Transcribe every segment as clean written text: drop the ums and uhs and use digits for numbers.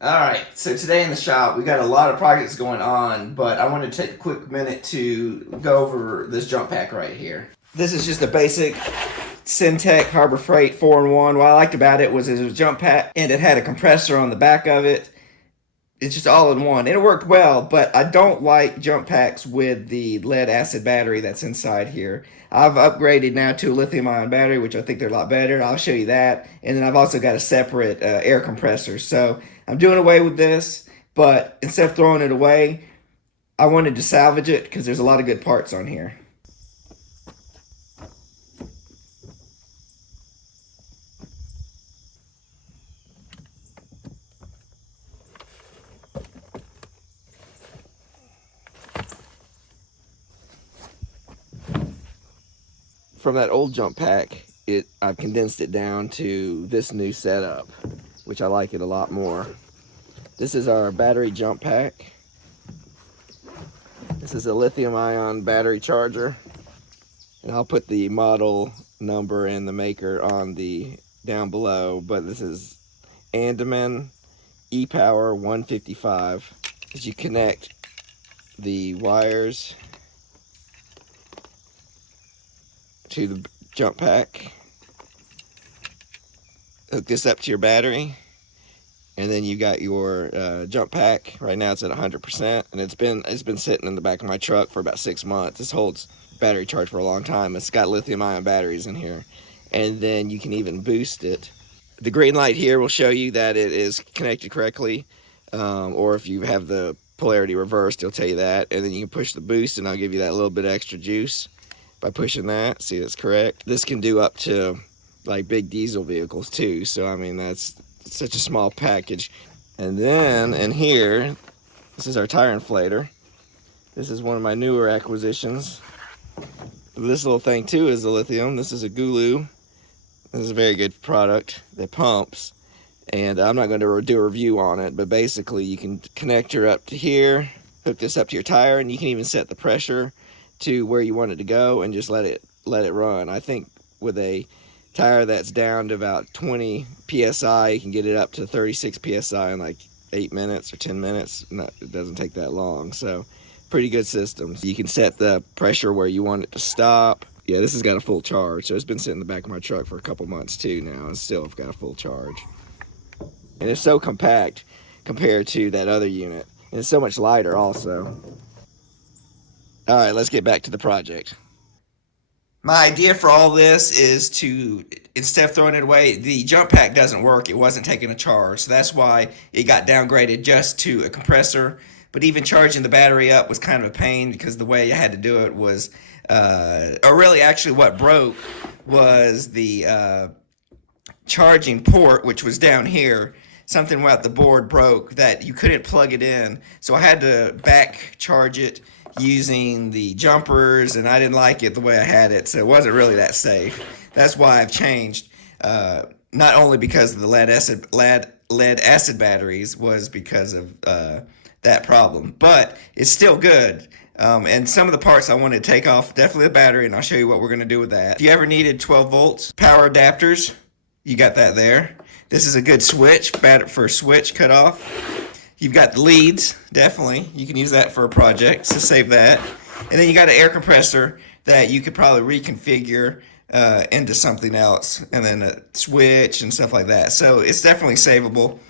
Alright, so today in the shop we got a lot of projects going on, but I wanted to take a quick minute to go over this jump pack right here. This is just a basic Syntec Harbor Freight 4-in-1. What I liked about it was a jump pack and it had a compressor on the back of it. It's just all in one. And it worked well, but I don't like jump packs with the lead acid battery that's inside here. I've upgraded now to a lithium ion battery, which I think they're a lot better. I'll show you that. And then I've also got a separate air compressor. So I'm doing away with this, but instead of throwing it away, I wanted to salvage it because there's a lot of good parts on here. From that old jump pack, I've condensed it down to this new setup, which I like it a lot more. This is our battery jump pack. This is a lithium ion battery charger, and I'll put the model number and the maker on the down below, but this is Andaman E-Power 155. As you connect the wires to the jump pack, hook this up to your battery, and then you got your jump pack. Right now it's at 100%, and it's been sitting in the back of my truck for about 6 months. This holds battery charge for a long time. It's got lithium ion batteries in here, and then you can even boost it. The green light here will show you that it is connected correctly, or if you have the polarity reversed, it'll tell you that. And then you can push the boost, and I'll give you that little bit of extra juice by pushing that. See, that's correct. This can do up to like big diesel vehicles too, so I mean that's such a small package. And then in here, this is our tire inflator. This is one of my newer acquisitions. This little thing too is the lithium. This is a Gulu. This is a very good product that pumps, and I'm not going to do a review on it, but basically you can connect her up to here, hook this up to your tire, and you can even set the pressure to where you want it to go and just let it run. I think with a tire that's down to about 20 psi, you can get it up to 36 psi in like 8 minutes or 10 minutes. It doesn't take that long, so pretty good system. You can set the pressure where you want it to stop. Yeah, this has got a full charge, so it's been sitting in the back of my truck for a couple months too now, and still I've got a full charge. And it's so compact compared to that other unit, and it's so much lighter also. All right, let's get back to the project. My idea for all this is to, instead of throwing it away, the jump pack doesn't work. It wasn't taking a charge, so that's why it got downgraded just to a compressor. But even charging the battery up was kind of a pain because the way I had to do it was, or really actually what broke was the charging port, which was down here. Something about the board broke that you couldn't plug it in, so I had to back charge it using the jumpers, and I didn't like it the way I had it, so it wasn't really that safe. That's why I've changed. Not only because of the lead acid batteries, was because of that problem, but it's still good. And some of the parts I want to take off, definitely the battery, and I'll show you what we're going to do with that. If you ever needed 12 volts power adapters, you got that there. This is a good switch, for switch cutoff. You've got the leads, definitely. You can use that for a project, so save that. And then you got an air compressor that you could probably reconfigure into something else, and then a switch and stuff like that. So it's definitely savable.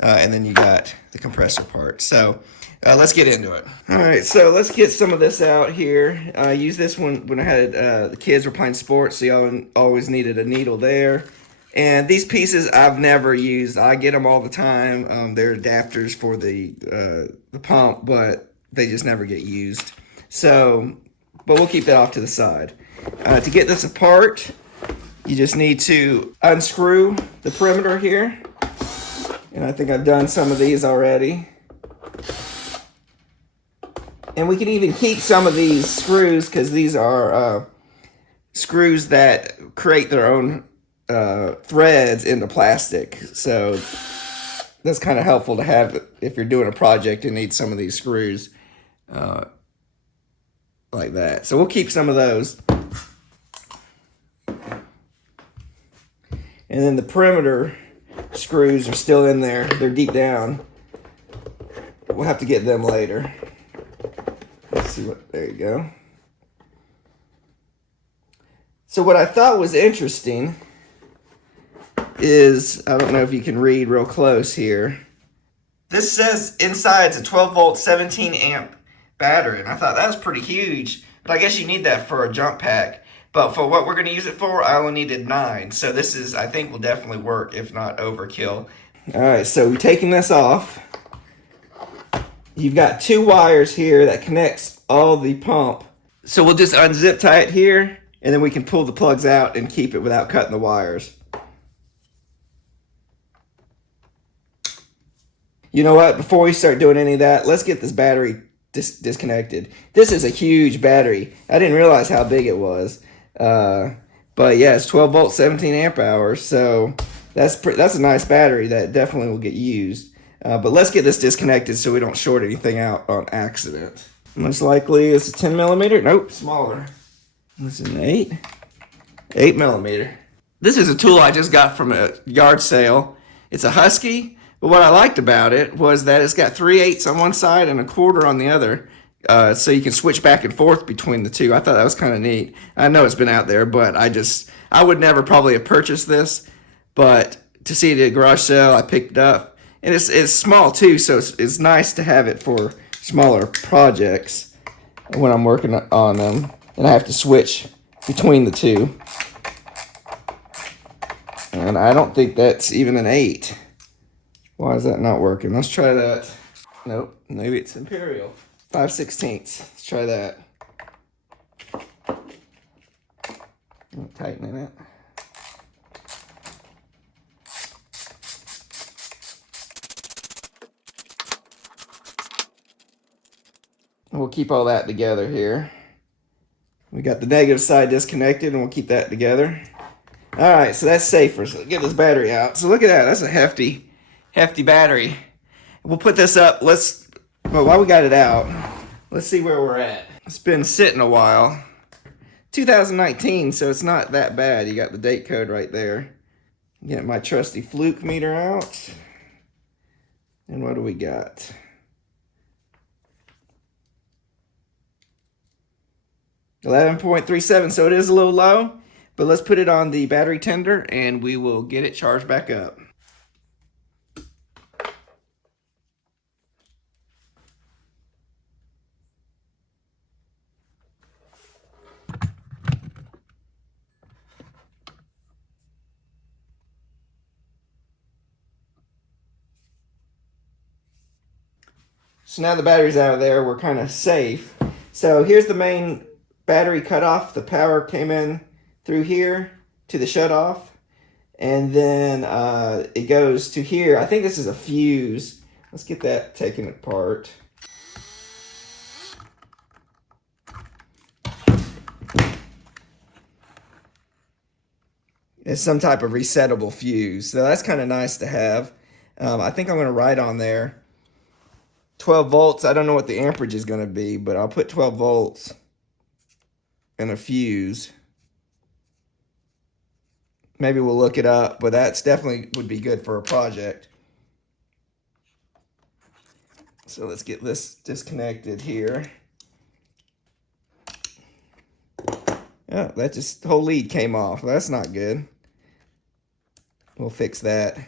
And then you got the compressor part. So let's get into it. All right, so let's get some of this out here. I used this one when I had the kids were playing sports, so y'all always needed a needle there. And these pieces I've never used. I get them all the time. They're adapters for the pump, but they just never get used. So, but we'll keep that off to the side. To get this apart, you just need to unscrew the perimeter here. And I think I've done some of these already. And we can even keep some of these screws because these are screws that create their own threads into plastic, so that's kind of helpful to have if you're doing a project and need some of these screws like that. So we'll keep some of those. And then the perimeter screws are still in there. They're deep down. we'll have to get them later. Let's see what, there you go. So what I thought was interesting is, I don't know if you can read real close here. This says inside it's a 12 volt, 17 amp battery. And I thought that was pretty huge, but I guess you need that for a jump pack. But for what we're gonna use it for, I only needed 9. So this is, I think will definitely work, if not overkill. All right, so we're taking this off. You've got 2 wires here that connects all the pump. So we'll just unzip tie it here, and then we can pull the plugs out and keep it without cutting the wires. You know what? Before we start doing any of that, let's get this battery disconnected. This is a huge battery. I didn't realize how big it was. But yeah, it's 12 volts, 17 amp hours. So that's a nice battery that definitely will get used. But let's get this disconnected so we don't short anything out on accident. Most likely it's a 10 millimeter. Nope, smaller. This is an 8 millimeter. This is a tool I just got from a yard sale. It's a Husky. But what I liked about it was that it's got 3/8 on one side and 1/4 on the other. So you can switch back and forth between the two. I thought that was kind of neat. I know it's been out there, but I would never probably have purchased this. But to see it at a garage sale, I picked it up. And it's small too, so it's nice to have it for smaller projects when I'm working on them. And I have to switch between the two. And I don't think that's even an 8. Why is that not working? Let's try that. Nope, maybe it's Imperial. 5/16. Let's try that. I'm tightening it. And we'll keep all that together here. We got the negative side disconnected, and we'll keep that together. All right, so that's safer. So get this battery out. So look at that. That's a hefty battery. We'll put this up. Well, while we got it out, let's see where we're at. It's been sitting a while. 2019, so it's not that bad. You got the date code right there. Get my trusty fluke meter out. And what do we got? $11.37, so it is a little low, but let's put it on the battery tender and we will get it charged back up. So now the battery's out of there, we're kind of safe. So here's the main battery cutoff. The power came in through here to the shutoff. And then it goes to here. I think this is a fuse. Let's get that taken apart. It's some type of resettable fuse. So that's kind of nice to have. I think I'm going to write on there 12 volts. I don't know what the amperage is going to be, but I'll put 12 volts and a fuse. Maybe we'll look it up, but that's definitely would be good for a project. So let's get this disconnected here. Oh, the whole lead came off. That's not good. We'll fix that.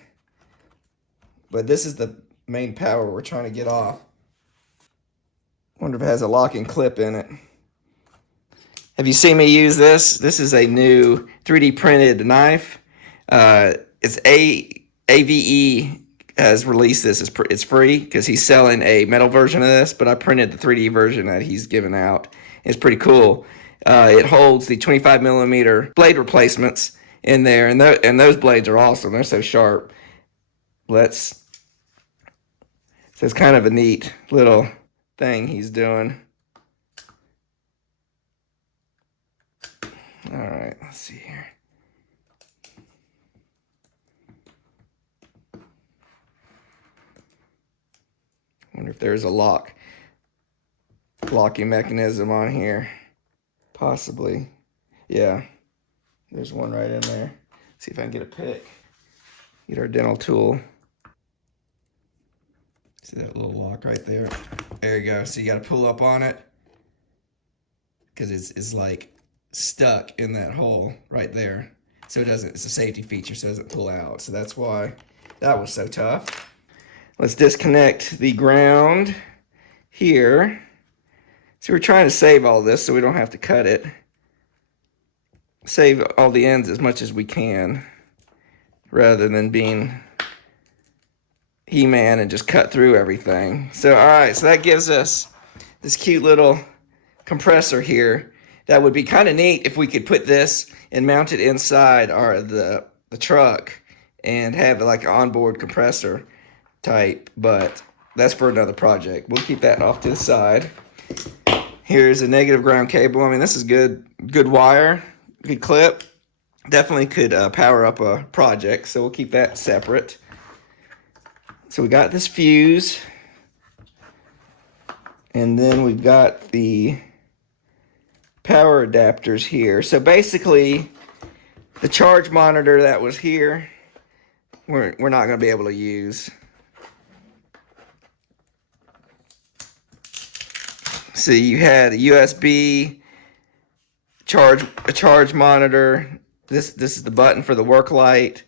But this is the main power we're trying to get off. Wonder if it has a locking clip in it. Have you seen me use this? This is a new 3D printed knife. It's AVE has released this. It's free because he's selling a metal version of this, but I printed the 3D version that he's given out. It's pretty cool. It holds the 25 millimeter blade replacements in there, and those blades are awesome. They're so sharp. So it's kind of a neat little thing he's doing. All right, let's see here. Wonder if there's a locking mechanism on here. Possibly. Yeah, there's one right in there. See if I can get a pick. Get our dental tool. See that little lock right there? There you go. So you got to pull up on it because it's like stuck in that hole right there. So it doesn't, it's a safety feature, so it doesn't pull out. So that's why that was so tough. Let's disconnect the ground here. So we're trying to save all this so we don't have to cut it. Save all the ends as much as we can rather than being He-Man and just cut through everything. So, all right, so that gives us this cute little compressor here. That would be kind of neat if we could put this and mount it inside the truck and have like an onboard compressor type, but that's for another project. We'll keep that off to the side. Here's a negative ground cable. I mean, this is good wire, good clip. Definitely could power up a project, so we'll keep that separate. So we got this fuse, and then we've got the power adapters here. So basically, the charge monitor that was here, we're not going to be able to use. So you had a USB charge monitor. This is the button for the work light.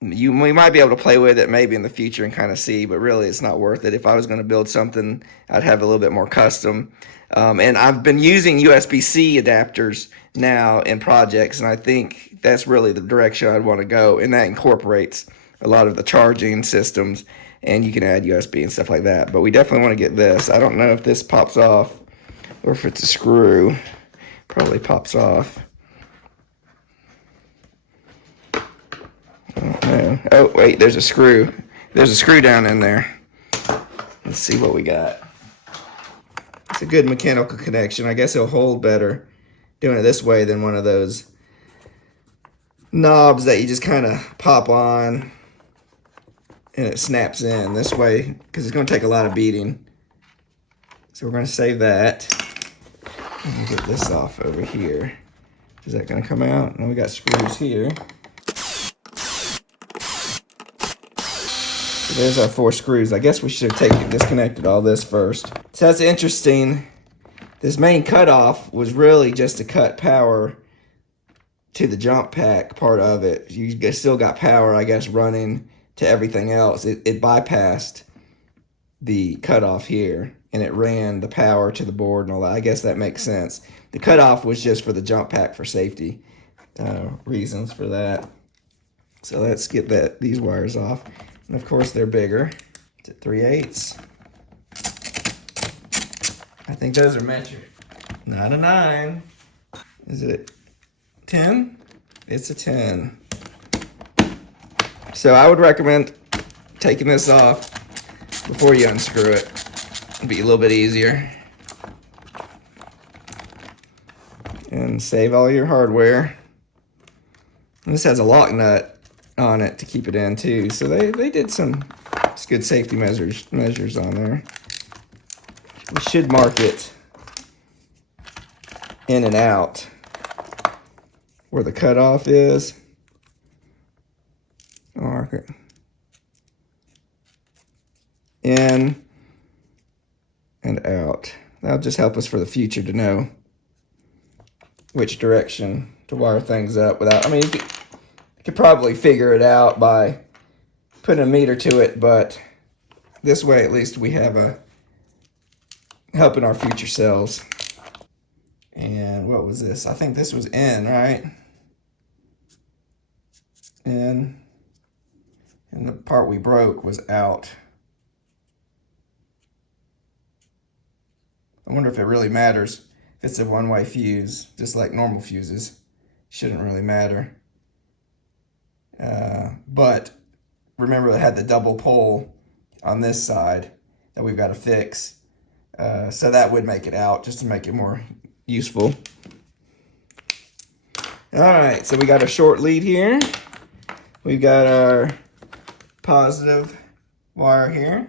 We might be able to play with it maybe in the future and kind of see, but really it's not worth it. If I was going to build something, I'd have a little bit more custom. And I've been using USB-C adapters now in projects, and I think that's really the direction I'd want to go, and that incorporates a lot of the charging systems, and you can add USB and stuff like that. But we definitely want to get this. I don't know if this pops off or if it's a screw. Probably pops off. I don't know. Oh, wait, there's a screw. There's a screw down in there. Let's see what we got. It's a good mechanical connection. I guess it'll hold better doing it this way than one of those knobs that you just kind of pop on and it snaps in this way, because it's going to take a lot of beating. So we're going to save that. Let me get this off over here. Is that going to come out? And we got screws here. So there's our 4 screws. I guess we should have disconnected all this first. So that's interesting. This main cutoff was really just to cut power to the jump pack part of it. You still got power, I guess, running to everything else. It bypassed the cutoff here, and it ran the power to the board and all that. I guess that makes sense. The cutoff was just for the jump pack for safety reasons for that. So let's get these wires off. And of course they're bigger. It's at 3/8. I think those are measured. Not a 9. Is it 10? It's a 10. So I would recommend taking this off before you unscrew it. It'll be a little bit easier. And save all your hardware. And this has a lock nut on it to keep it in too. So they did some good safety measures on there. We should mark it in and out where the cutoff is. Mark it in and out. That'll just help us for the future to know which direction to wire things up without, I mean, you could probably figure it out by putting a meter to it, but this way at least we have a helping our future selves. And what was this? I think this was in, right? In. And the part we broke was out. I wonder if it really matters if it's a one-way fuse, just like normal fuses. Shouldn't really matter. But remember, it had the double pole on this side that we've got to fix. So that would make it out, just to make it more useful. All right, so we got a short lead here. We've got our positive wire here.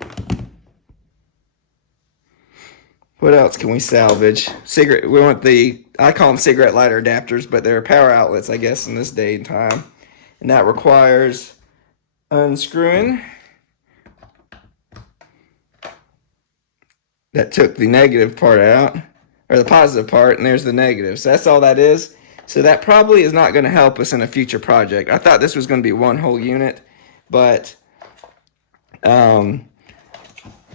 What else can we salvage? We want I call them cigarette lighter adapters, but they're power outlets, I guess, in this day and time. And that requires unscrewing that took the negative part out, or the positive part, and there's the negative. So that's all that is. So that probably is not going to help us in a future project. I thought this was going to be one whole unit, but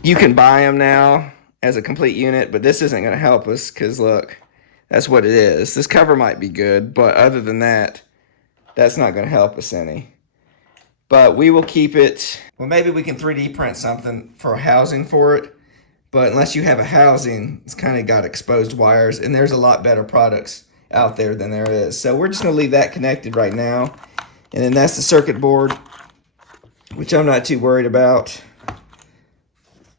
you can buy them now as a complete unit, but this isn't going to help us because look, that's what it is. This cover might be good, but other than that, that's not going to help us any. But we will keep it. Well, maybe we can 3D print something for a housing for it. But unless you have a housing, it's kind of got exposed wires, and there's a lot better products out there than there is. So we're just going to leave that connected right now. And then that's the circuit board, which I'm not too worried about.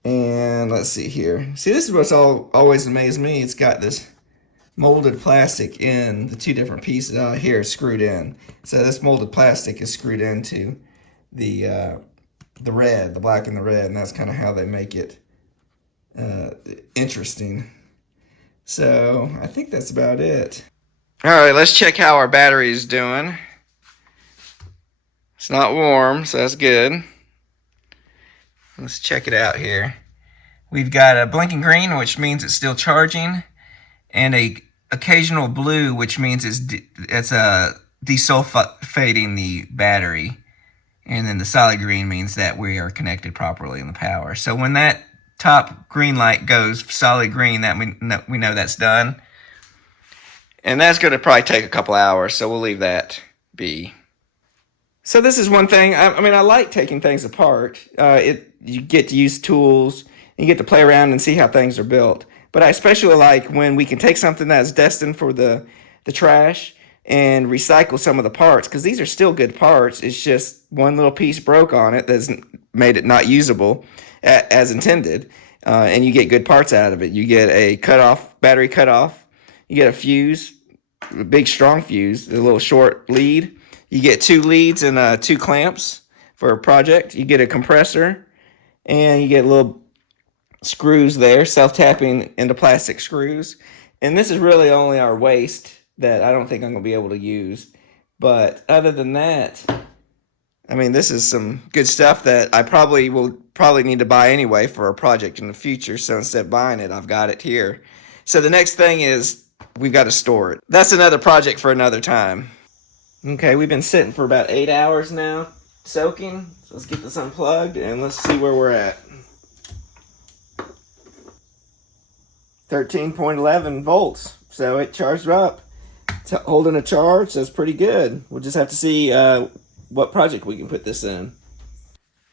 And let's see here. See, this is what's always amazed me. It's got this molded plastic in the two different pieces out here screwed in. So this molded plastic is screwed into the red, the black and the red, and that's kind of how they make it interesting. So I think that's about it. All right, let's check how our battery is doing. It's not warm, so that's good. Let's check it out here. We've got a blinking green, which means it's still charging, and a occasional blue, which means it's desulfating the battery. And then the solid green means that we are connected properly in the power. So when that top green light goes solid green, that we know that's done. And that's going to probably take a couple hours, so we'll leave that be. So this is one thing. I mean, I like taking things apart. You get to use tools, and you get to play around and see how things are built. But I especially like when we can take something that's destined for the trash and recycle some of the parts, because these are still good parts. It's just one little piece broke on it that's made it not usable as intended, and you get good parts out of it. You get a battery cutoff. You get a fuse, a big strong fuse, a little short lead. You get 2 leads and 2 clamps for a project. You get a compressor, and you get little screws there, self-tapping into plastic screws. And this is really only our waste that I don't think I'm going to be able to use. But other than that, I mean, this is some good stuff that I probably need to buy anyway for a project in the future. So instead of buying it, I've got it here. So the next thing is we've got to store it. That's another project for another time. Okay, we've been sitting for about 8 hours now, soaking. So let's get this unplugged and let's see where we're at. 13.11 volts. So it charged up. It's holding a charge, so it's pretty good. We'll just have to see what project we can put this in.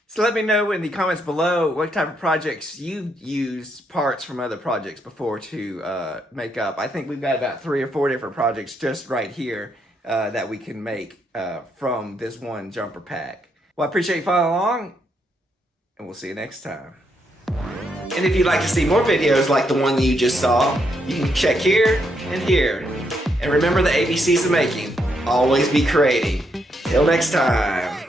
So let me know in the comments below what type of projects you've used parts from other projects before to make up. I think we've got about 3 or 4 different projects just right here that we can make from this one jumper pack. Well, I appreciate you following along, and we'll see you next time. And if you'd like to see more videos like the one you just saw, you can check here and here. And remember the ABCs of making. Always be creating. Till next time.